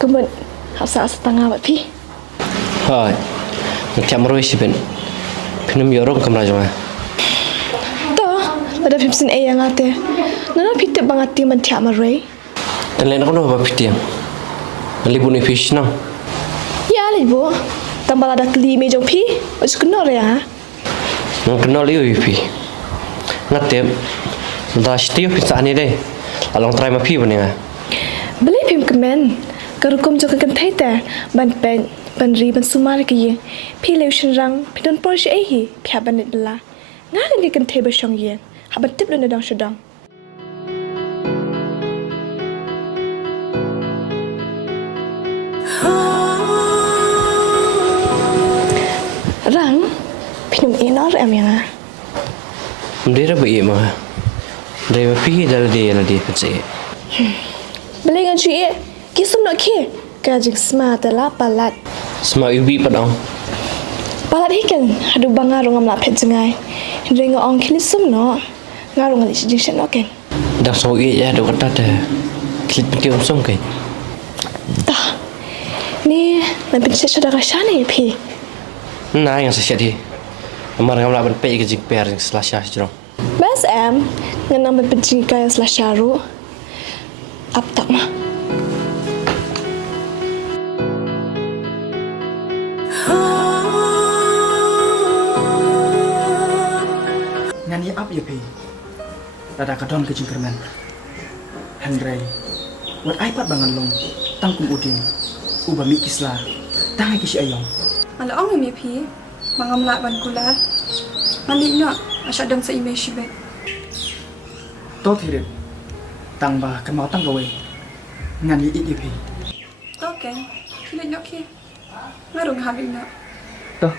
Kemudian hafsa setengah buat pi. Hai. Macam meruih sih ben. Pinum yorong kamera cuma. Toh, ada pimsin yang ngate. Nana pitip banget ti mentiak meruih. Dan lain aku nak apa pitiang. Nalipun fish no. Ya libu. Tambah ada keli mejong pi. Udah kenal ya. Kenal liu pi. Ngatem. Dah setiap pizza ni deh. Along try mapi punya. Beli pim kemen. Kerukum juga kentai teh. Ban pen. Ban ri ban sumar ke ye. Pi leusen rang. Pi don Porsche hi. Pi haban net bela. Ngan ni kentai bersong ye. Haban tip don dang sedang. Rang. Pinum enor em yang ah. Dia dah baik mah. Dari mapi dah dia pizza. Beli ngan cuy. Kisum nak ke. Kajik smart lah palat. Semua ubi padang. Palat hikan. Hadu bang ngarung am lapet jengai. Hindri ngong kilisum no. Ngarung ngali sejeng no kan. Dah sogi ya dah kata dah. Klit piti umsong kan. Dah. Ni nampak saudara Shani pi. Nah yang saya di. Amar ngamla ban pe ke jik per selasya jero. Bas em. Ngan nama penting kaya selasyaru. Ap tak mah. Ngan up ya pi. Rada kadon ke jingkerman. Handrai. Wat iPad bangan long. Tangkum udin. Uba mikisla. Tangai kisi ayong. Ala ong mi pi. Mangamla ban kula. Mali nak asyak dam sa email shibe. Tot hirit. Tang ba kan mau tang gawe. Ngan yi ya pi. Okay. Kila nak ke. Ngarung habis nak. Toh